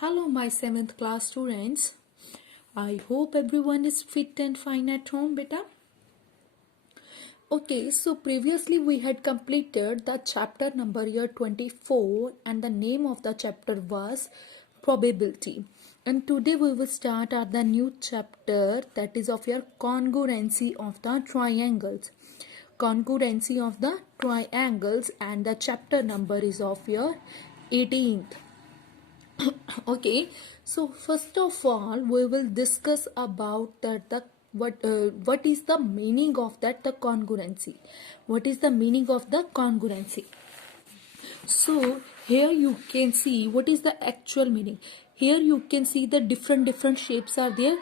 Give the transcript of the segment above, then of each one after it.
Hello, my 7th class students. I hope everyone is fit and fine at home, beta. Okay, so previously we had completed the chapter number year 24 and the name of the chapter was probability. And today we will start at the new chapter that is of your congruency of the triangles. Congruency of the triangles, and the chapter number is of your 18th. Okay, so first of all we will discuss about that the what is the meaning of that the congruency. What is the meaning of the congruency? So here you can see what is the actual meaning. Here you can see the different shapes are there.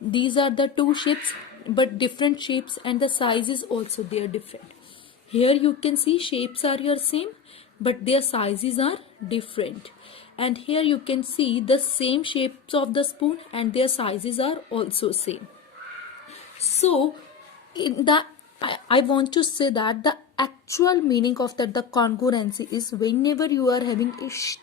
These are the two shapes, but different shapes, and the size is also there different. Here you can see shapes are your same, but their sizes are different. And here you can see the same shapes of the spoon and their sizes are also same. So in the I want to say that the actual meaning of that the congruency is whenever you are having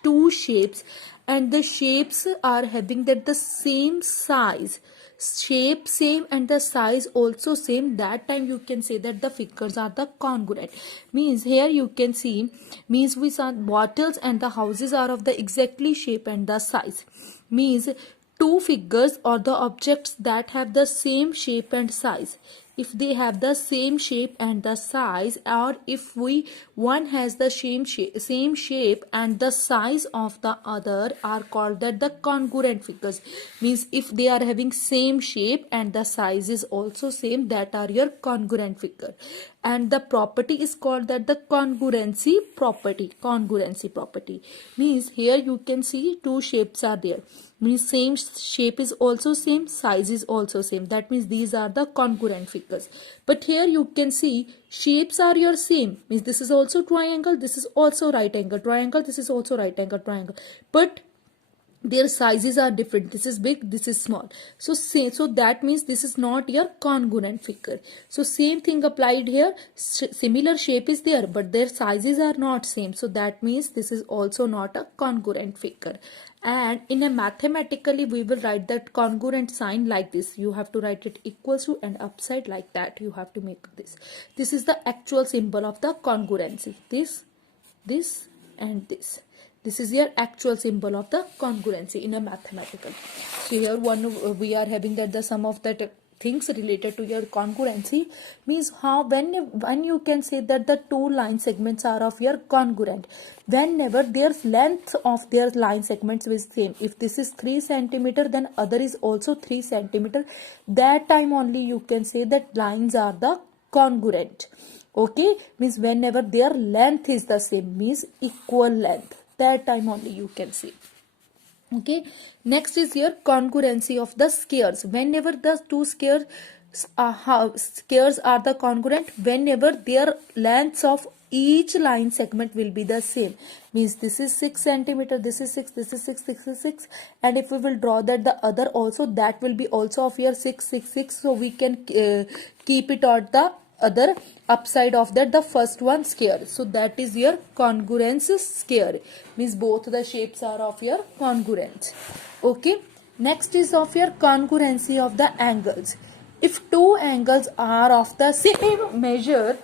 two shapes and the shapes are having that the same size, shape same and the size also same, that time you can say that the figures are the congruent. Means here you can see, means we saw bottles and the houses are of the exactly shape and the size. Means two figures or the objects that have the same shape and size, if they have the same shape and the size, or if one has the same shape and the size of the other, are called that the congruent figures. Means if they are having same shape and the size is also same, that are your congruent figure. And the property is called that the congruency property. Means here you can see two shapes are there, means same shape is also same, size is also same, that means these are the congruent figures. But here you can see shapes are your same, means this is also triangle, this is also right angle triangle, this is also right angle triangle, but their sizes are different, this is big, this is small. So that means this is not your congruent figure. So same thing applied here, similar shape is there but their sizes are not same, so that means this is also not a congruent figure. And in a mathematically we will write that congruent sign like this. You have to write it equals to and upside like that, you have to make this is the actual symbol of the congruency, this and this is your actual symbol of the congruency in a mathematical. So here we are having that the sum of that things related to your congruency. Means how when you can say that the two line segments are of your congruent, whenever their length of their line segments is same. If this is 3 centimeter, then other is also 3 centimeter, that time only you can say that lines are the congruent. Okay, means whenever their length is the same, means equal length, that time only you can see. Okay, next is your congruency of the squares. Whenever the two squares are the congruent, whenever their lengths of each line segment will be the same. Means this is 6 centimeter, this is 6, this is 6, this is 6, and if we will draw that the other also, that will be also of your 6, 6, 6. So we can keep it at the other upside of that the first one square. So that is your congruence square, means both the shapes are of your congruent. Okay, next is of your congruency of the angles. If two angles are of the same measures,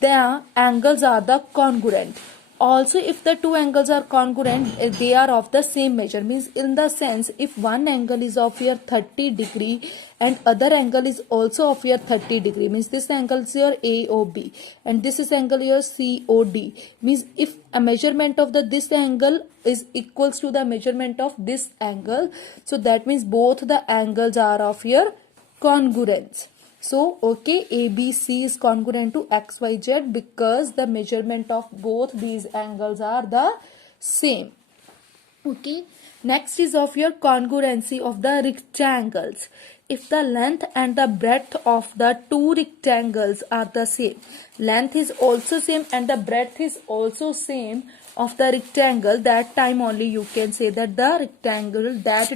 the angles are the congruent. Also if the two angles are congruent, they are of the same measure. Means in the sense, if one angle is of your 30 degree and other angle is also of your 30 degree, means this angle is your AOB and this is angle your COD. Means if a measurement of this angle is equals to the measurement of this angle, so that means both the angles are of your congruence. So, okay, ABC is congruent to XYZ because the measurement of both these angles are the same. Okay, next is of your congruency of the rectangles. If the length and the breadth of the two rectangles are the same, length is also same and the breadth is also same of the rectangle, that time only you can say that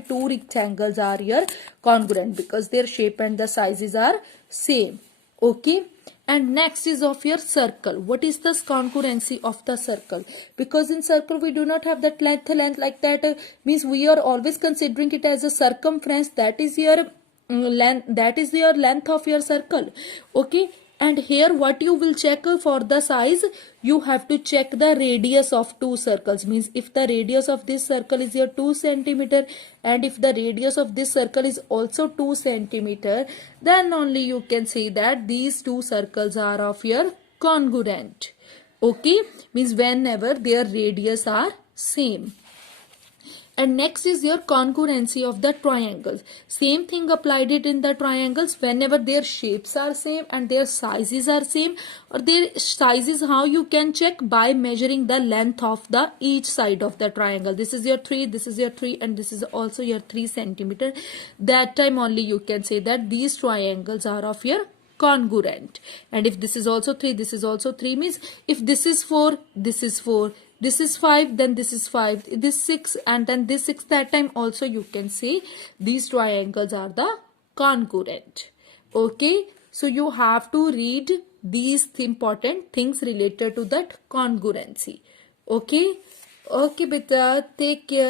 two rectangles are your congruent because their shape and the sizes are same. Okay, And next is of your circle. What is the congruency of the circle? Because in circle we do not have that length like that, means we are always considering it as a circumference. That is your length, that is your length of your circle. Okay, and here what you will check for the size, you have to check the radius of two circles. Means if the radius of this circle is your 2 centimeter, and if the radius of this circle is also 2 centimeter, then only you can say that these two circles are of your congruent. Okay, means whenever their radius are same. And next is your congruency of the triangles. Same thing applied it in the triangles. Whenever their shapes are same and their sizes are same, or their sizes, how you can check? By measuring the length of the each side of the triangle. This is your 3, this is your 3, and this is also your 3 centimeter. That time only you can say that these triangles are of your congruent. And if this is also 3, this is also 3, means if this is 4, this is 4, this is 5, then this is 5, this 6, and then this 6, that time also you can say these triangles are the congruent. Okay, so you have to read these important things related to that congruency. Okay, okay beta, take care.